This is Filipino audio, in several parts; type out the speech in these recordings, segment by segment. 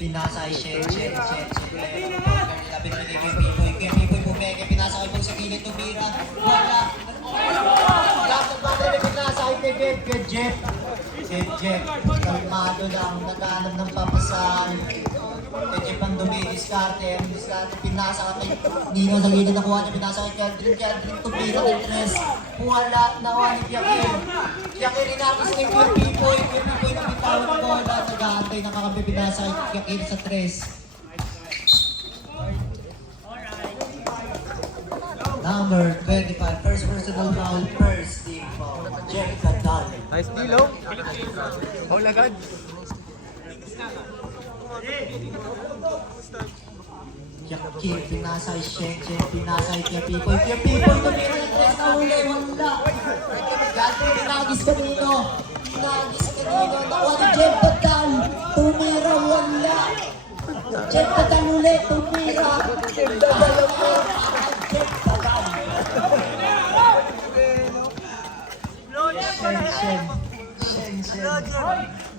Pinasa ay Shen. Lapit ni Kemipoy. Kemipoy pumeke. Pinasa ay Pong sa gilid. Tumira. Wala. Dapat ba rin pinasa ay kay Jeff. Jeff. Kalmado lang. Naghanap ng papasan. Kay Jeff ang dumidiskarte. Pinasa ka kay Nino sa gilid. Nakuha niya. Pinasa kay Keldrin. Tumira ng tres. Wala. Nakuha ni Piakir. Piakir rinakis kay Kemipoy. Kemipoy na bitawin ko. Nagahantay ng kakampi. Pinasa kay Piakir sa tres. Number 25, first personal foul, first team foul, Jeff Cadal. Nice deal, oh. Foul agad. Yaki, pinasa ay Shen, pinasa ay Piapipoy, tumira yung tres na uli, wala. Gante, pinagis kanino, nakuha ni Jeff Cadal, tumira, wala. Jeff Cadal ulit, tumira. Jeff Cadal. Shen.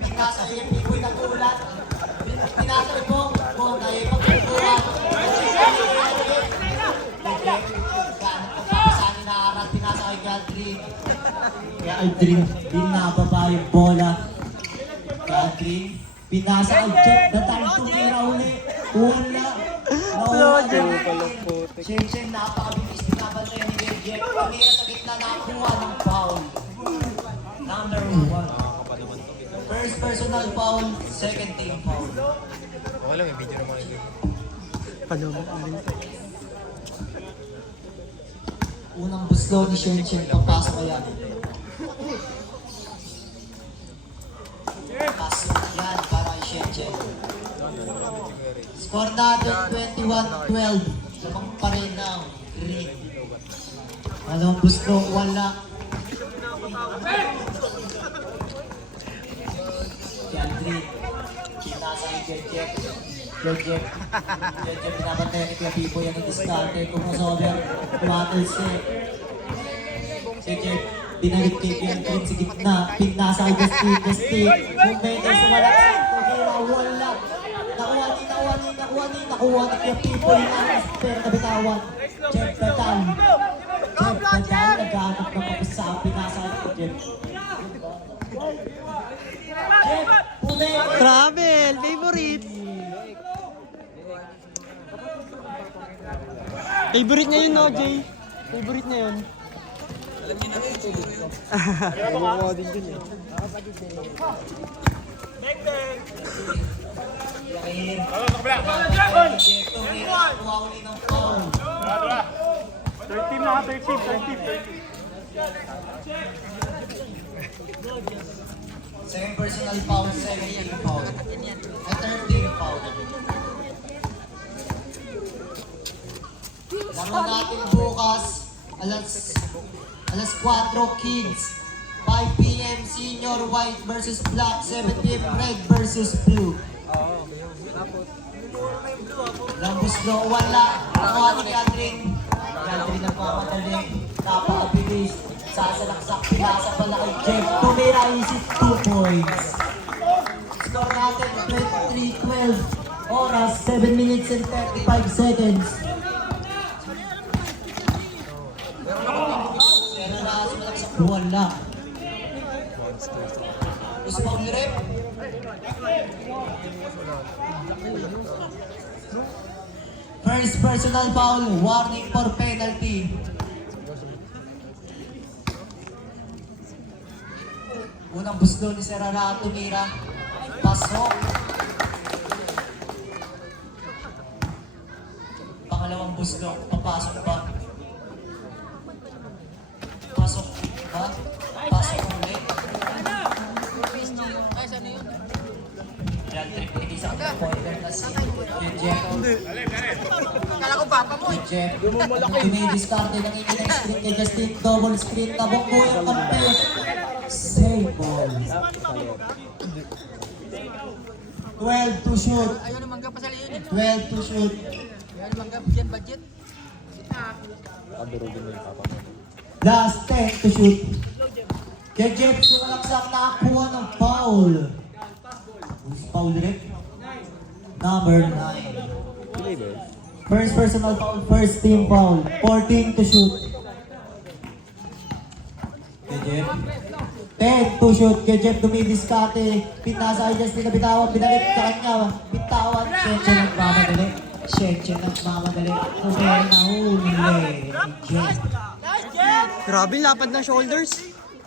Pinasa yung Pipoy na gulat. Pinasa yung Bong na yung pagkukulat. Pagkapasanin na arat, pinasa kay Aldrin. Kaya Aldrin, binababa yung bola. Kaya Aldrin, pinasa kay Jeff, datang tumira uli. Wala. Shen, napakabilis pinabantayan ni Jeff. Pamira sa gitna, nakakuha ng foul. Number 1. First personal foul, second team foul. Okay lang, may video naman ito. Palumok na rin. Unang buslo ni Shen, papasok kaya. Pasok yan para kay Shen. Score natin 21-12. Sabang pa rin ng green. Anong buslo? Wala. Si Aldrin, pinasa kay Jeff. Jeff, pinapantay ni Kuya Pipoy ang diskarte. Kumusover, battles eh. Si Jeff, binalik kay Aldrin sa gitna. Pinasa kay Justin. Bumbete sa malaksan. Tumira, wala. Nakuha ni Kuya Pipoy ang pero nabitawan. Jeff Cadal. Naghanap ng pag-usap. Pinasa kay Jeff. Travel, favorite. Favorite niya yun, no, Jay? Favorite niya yun. Alam niyo na rin, siguro. Ayaw din dun, eh. Third team na, third team. Second personal foul, second team foul. At third team foul. Laro natin bukas, alas 4 kids. 5 p.m. senior white versus black, 7 p.m. red versus blue. Lambos no, wala. Nakuha ni Catherine. Catherine ang pamadali. Napakabilis. Sasalaksak, pinasa pala kay Jeff. Tumira, easy 2 points. Score natin 23-12. Oras, 7 minutes and 35 seconds. Pero nakasalaksak, wala. Gusto mo ang rep? First personal foul, warning for penalty. Unang buslo ni Serrana tumira. Pasok. Pangalawang buslo, papasok ba? Pasok ba? Pasok ulit. Yan, trip ni isang pointer na si Jeff. Kala ko papa mo. Jeff, tumidiskarte ng inyong screen kay Justin. Double screen, tabok po yung kampi. Save ball. 12 to shoot. Ayaw naman ka pasali yun eh. 12 to shoot. Ayaw naman ka, bigyan budget. Last 10 to shoot. Kay Jeff, sumalaksak nakakuha ng foul. Foul rin. Number 9. First personal foul, first team foul. 14 to shoot. Kay Jeff. 10 to shoot. Kay Jeff dumidiskarte. Pinasa kay Justin na bitawan. Binalik sa kanya. Bitawan. Shenchen nagmamadali. Shenchen nagmamadali. Kumera na huli. Jeff. Grabe, lapad ng shoulders.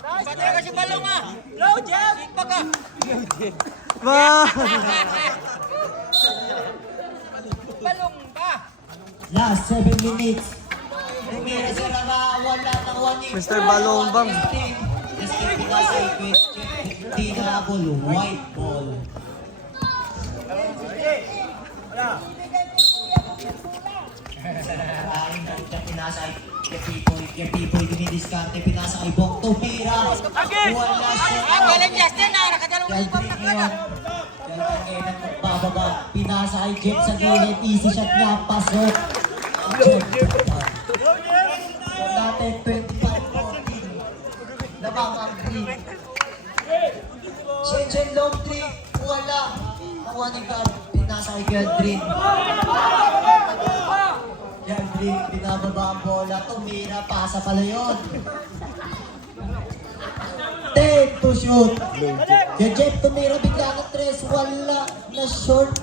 Patay ka si Balong ah! Low, Jeff! Ipa ka! Wow! Balong ka! Last 7 minutes. Kumera sa rama. Wala ng 1 Mr. Balombang. Justin pinasa kay Jeff. Hindi na ball. White ball. Pinasa kay Pipoy. Kay Pipoy dumidiskarte. Pinasa kay Bong. Tumira. Wala siya. Galing Justin na! Nakadalawang ibang Galdrin takla ngayon. Galdrin ngayon ang magbababa. Pinasa kay Jeff sa gilid. Easy shot niya. Pasok. Jeff. Natin 25-14. Labang ang 3. Shenchen long 3. Wala. Nakuha ni Gab. Pinasa kay Galdrin. Galdrin. Pinababa ang bola. Tumira. Pasa pala yun. 10 to shoot. Kaya Jeff tumira bigla ng 3. Wala na short.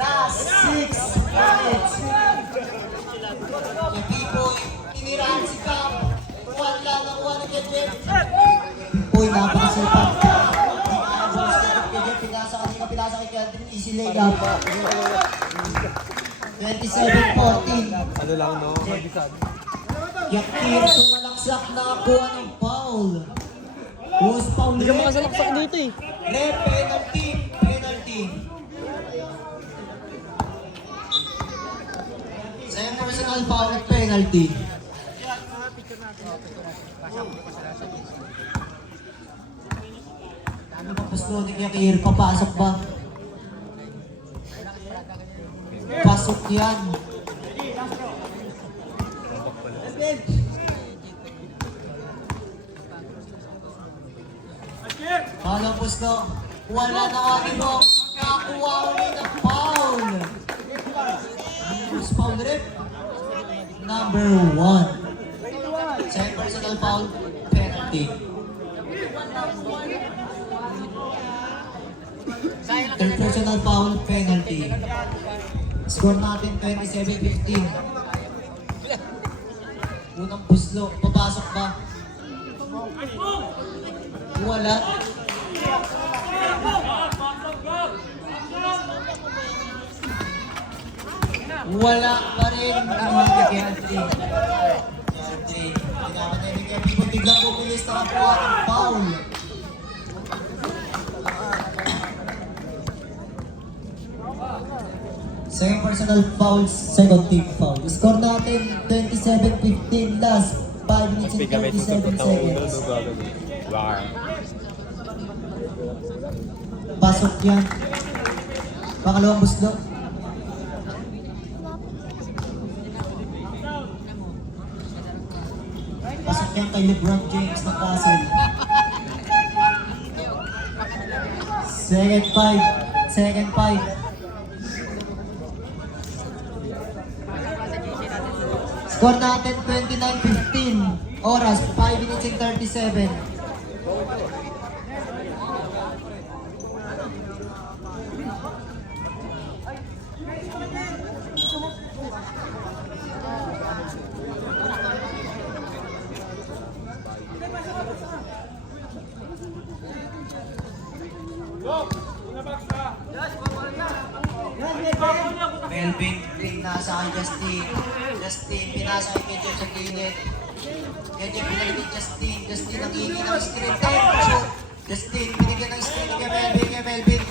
Last 6 minutes. Kaya Pipoy, tinirahan si Cam. Wala na kuha ng Jeff. Pipoy, napakasipag. Pinasa kay Galdrin. Easy layup. 27-14. Ano lang, no? Yakir, sumalaksak na kuha ng foul. Who's foul? Hindi ka makasalaksak dito eh. Red penalty. Penalty. Sa'yo personal foul at penalty. Ano ba gusto ni Yakir? Papasok ba? Pasok yan. Palang pusto. Wala na kami mo. Nakuha ulit ng foul. Who's foul rin? Number 1. Second personal foul. Penalty. Third personal foul. Penalty. Score natin 27-15. Unang puslo. Papasok ba? Wala. Wala pa rin. Galdrin. Tinaman na yung kaya Pipoy biglang pupilis na kapuha ng foul. Second personal foul, second team foul. Score natin 27-15 last 5 minutes and 37 seconds. Pasok yan. Pangalawang buslo. Pasok yan kay LeBron James ng Castle. Second 5. Second 5. Score natin 29-15. Oras 5 minutes and 37. Melvin Green nasa kay Justin. Justin pinasa kay Jeff sa gilid. Kaya Jeff pinalik kay Justin. Justin nagiging ng screen. Shoot. Justin binigyan ng screen kay Melvin. Kay Melvin.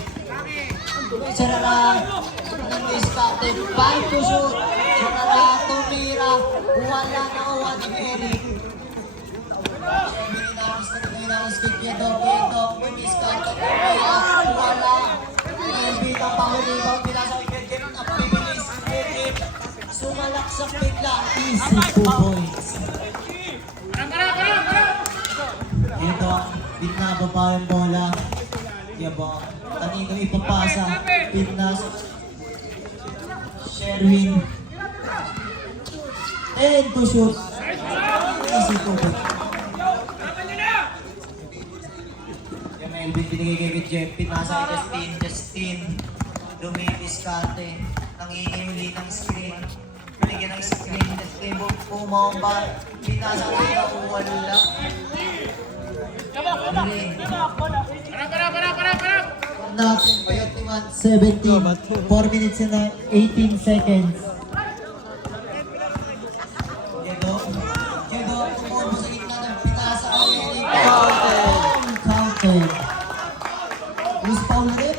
Sarara. Nag-discarded. 5 to shoot. Sarara. Tumira. Wala na uwan ni Eric. Minanaskip niya daw. Ito. Discarded. Wala. Melvin ang pangulibang pinasa kay Jeff. Ang bibilis. Sumalaksak bigla. Easy 2 points. pa yung bola. Yabang. Kanino ipapasa. Pinas. Sherwin. And to shoot. Easy to shoot. Yung Melvin binigay kay Jeff. Pinasa kay Justin. Dumidiskarte. Nangingiuli ng screen. Binigyan ng screen. Justin bumomba. Pinasa kay wala. Natin pa yung 17. 4 minutes and 18 seconds. Kedo, tumulong sa gitna ng pinasa ang counted. Who's foul ulit?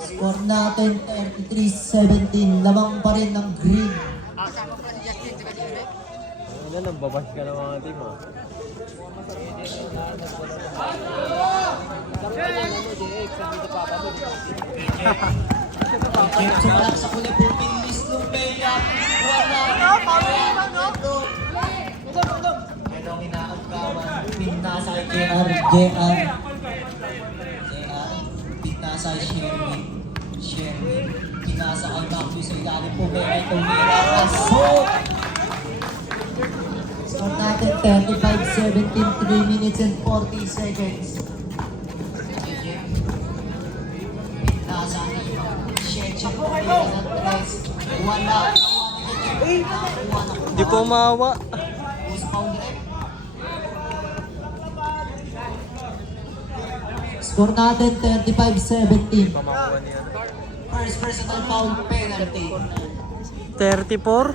Score natin 33-17. Lamang pa rin ng green. Ano, nagbabash ka ng mga team ah. Jeff, sumalak sa kulay po. Pinis ng Bella. Wala. Ito ang inaagawan. Pinasa kay JR. Pinasa kay Sherwin. Pinasa kay Matthew sa ilalim po. May tumira. Pasok! Score natin 35-17. 3 minutes and 40 seconds. Pinasa kay Sherwin. Wala. Di po mawa. Score natin 35-17. Pamakuha niya. First personal foul penalty. 34.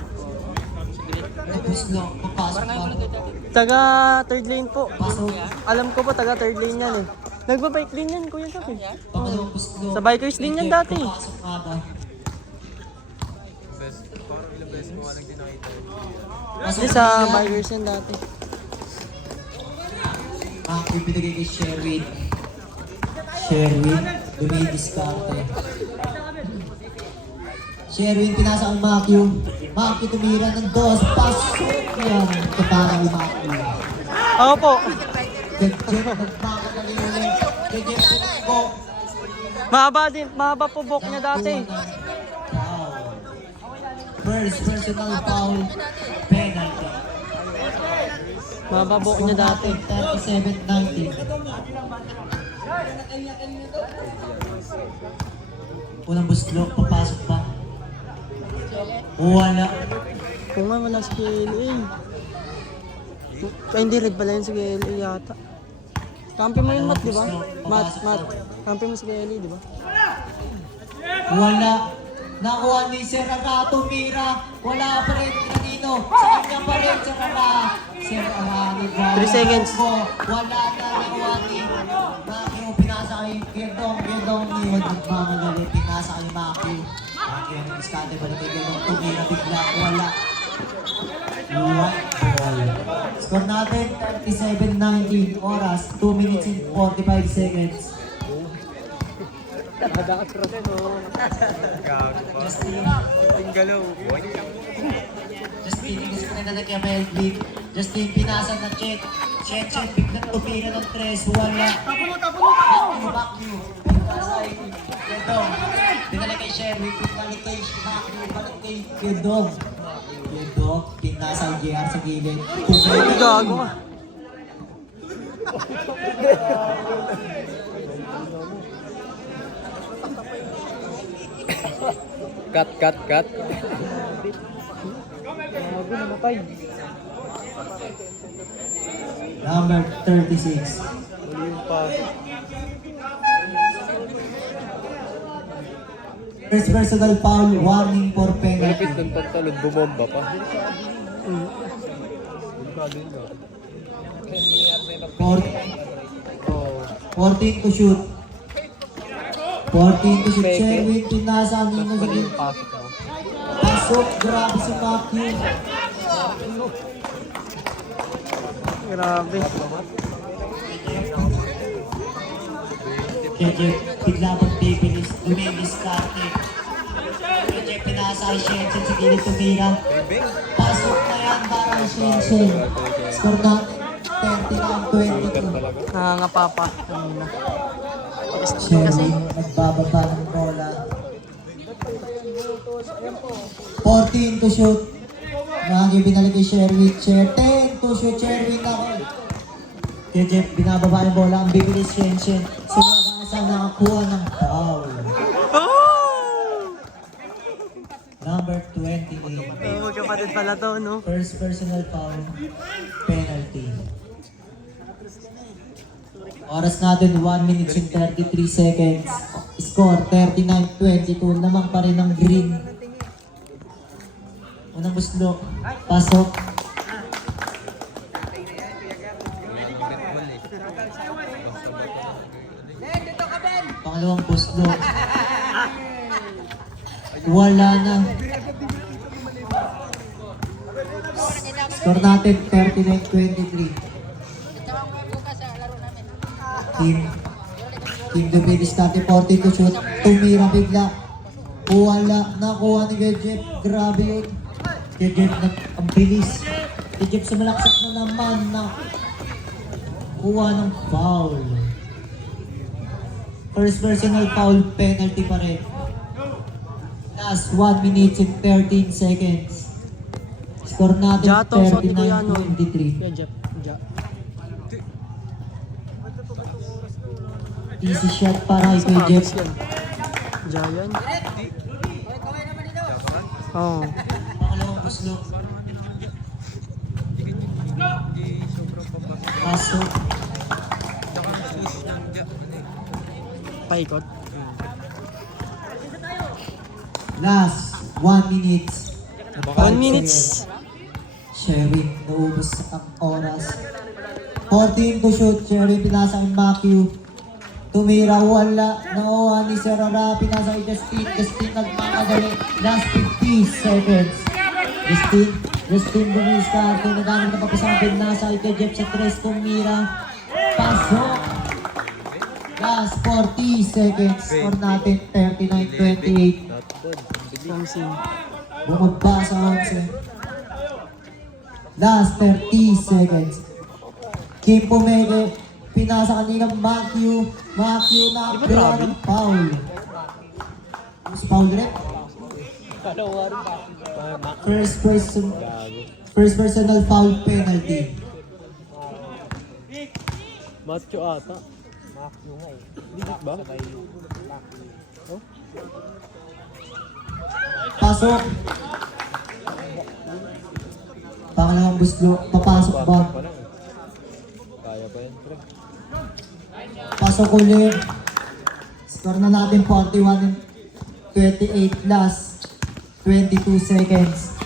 Tapos lang, papasok pa. Taga third lane po. Pasok. Alam ko po, taga third lane yan eh. Nagbabike din yan, Kuya Sabi. Papadawang gusto. Sa bikers din yan dati. Papasok nga ba? Kasi sa bikers yan dati. Ang ibinigay kay Sherwin. Dumidiskarte. Sherwin, pinasa ang Matthew. Matthew tumira ng dos. Pasok yan. Kapara ni Matthew. Ako po. Jeff, nagpapagaling ulit. Jeff, pinagbo. Mahaba po bok niya dati. Foul. First personal foul penalty. Mahaba bok niya dati. 37-19. Unang buslok, papasok pa. Wala. Kung nga wala si KLA. Ay, hindi red pala yun si KLA yata. Kampi mo yun, Matt, di ba? Matt. Kampi mo si KLA, di ba? Wala. Nakuha ni Sir Ara, tumira. Wala pa rin kanino. Sa kanya pa rin, Sir Ara. Sir Ara, 3 seconds. Wala na nakuha ni Matthew. Pinasa kay Girdong ni Magmamadali. Pinasa kay Matthew. Matthew, iskate ba na kay Girdong? Tumira bigla. Wala. White ball. Score natin, 37-19. Oras, 2 minutes and 45 seconds. Justin. Justin, gusto ko na nagya Melvin. Justin, pinasa ng Chet. Chet, biglang tumira ng 3. Wala. Back you. Pinasa kay Gedong. Binalik kay Sherwin. Binalik kay Matthew. Binalik kay Gedong. Gedong, pinasa kay JR sa gilid. Ay, gago ka. Cut. Gago, namatay. Number 36. Uli yung pa. First personal foul, warning for penalty. Malapit ng tantalon, bumomba pa. 14 to shoot. 14 to shoot. Sherwin, pinasa ang nino sa gilid. Pasok mo. Pasok, grabe si Matthew. Grabe. Jeff, bigla magbibilis. Dumidiskarte. Jeff, pinasa kay Shenchen sa gilid tumira. Pasok na yan para kay Shenchen. Score natin 39-22. Nangangapapa. Kanina. Sherwin nagbababa ng bola. 14 to shoot. Lagi binalik kay Sherwin. 10 to shoot. Sherwin ako. Kay Jeff, binababa yung bola. Ang bibilis Shen. Sumagasa nakakuha ng foul. Number 28. Oh, kapatid pala to, no? First personal foul. Penalty. Oras natin 1 minute and 33 seconds. Score 39-22. Naman pa rin ang green. Unang buslo. Pasok. Pangalawang buslo. Wala na. Score natin 39-23. Team Dubilis natin 40 to shoot. Tumira bigla. Wala. Nakuha ni Jeff. Grabe yun. Jeff ang bilis. Jeff sumalaksak na naman na kuha ng foul. First personal foul, penalty pa rin. Last 1 minute and 13 seconds. Score natin Jato, so di ko yan, no? 39-23. Yeah, Jeff. Ja. Easy shot para kay Kuya Jeff. Yan. Ja yan. Oo. Pangalawang buslo. Pasok. Paikot. Last 1 minute. 1 minutes. Sherwin, naubos ang oras. 14 to shoot. Sherwin, pinasa kay Matthew. Tumira, wala. Nakuha ni Serara, pinasa kay Justin. Justin nagmamadali. Last 50 seconds. Justin bumis ka. Kung nagamit na papasabi, nasa kay Jeff sa 3. Tumira. Pasok. Last 40 seconds. Score natin 39-28. Something. Bumaba sa 11. Last 30 seconds. Kim Pumege. Pinasa kanina Matthew na gawa ng foul. Foul rin? First personal foul penalty. Macho ata. Digit ba? Pasok. Pangalawang buslo. Papasok ba? Kaya pa yan, pre. Pasok ulit. Score na natin 41 and 28 last 22 seconds.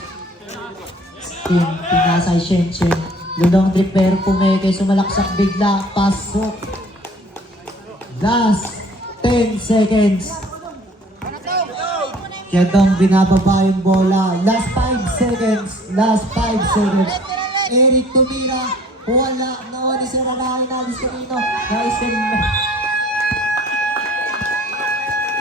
Pinasa kay Shen. Lulong drip pero Pumeke sumalaksak bigla. Pasok. Last 10 seconds. Kiyadong binababa yung bola. Last 5 seconds. Eric tumira. Wala. Naon ni Serara. Inalis kanino. Guys,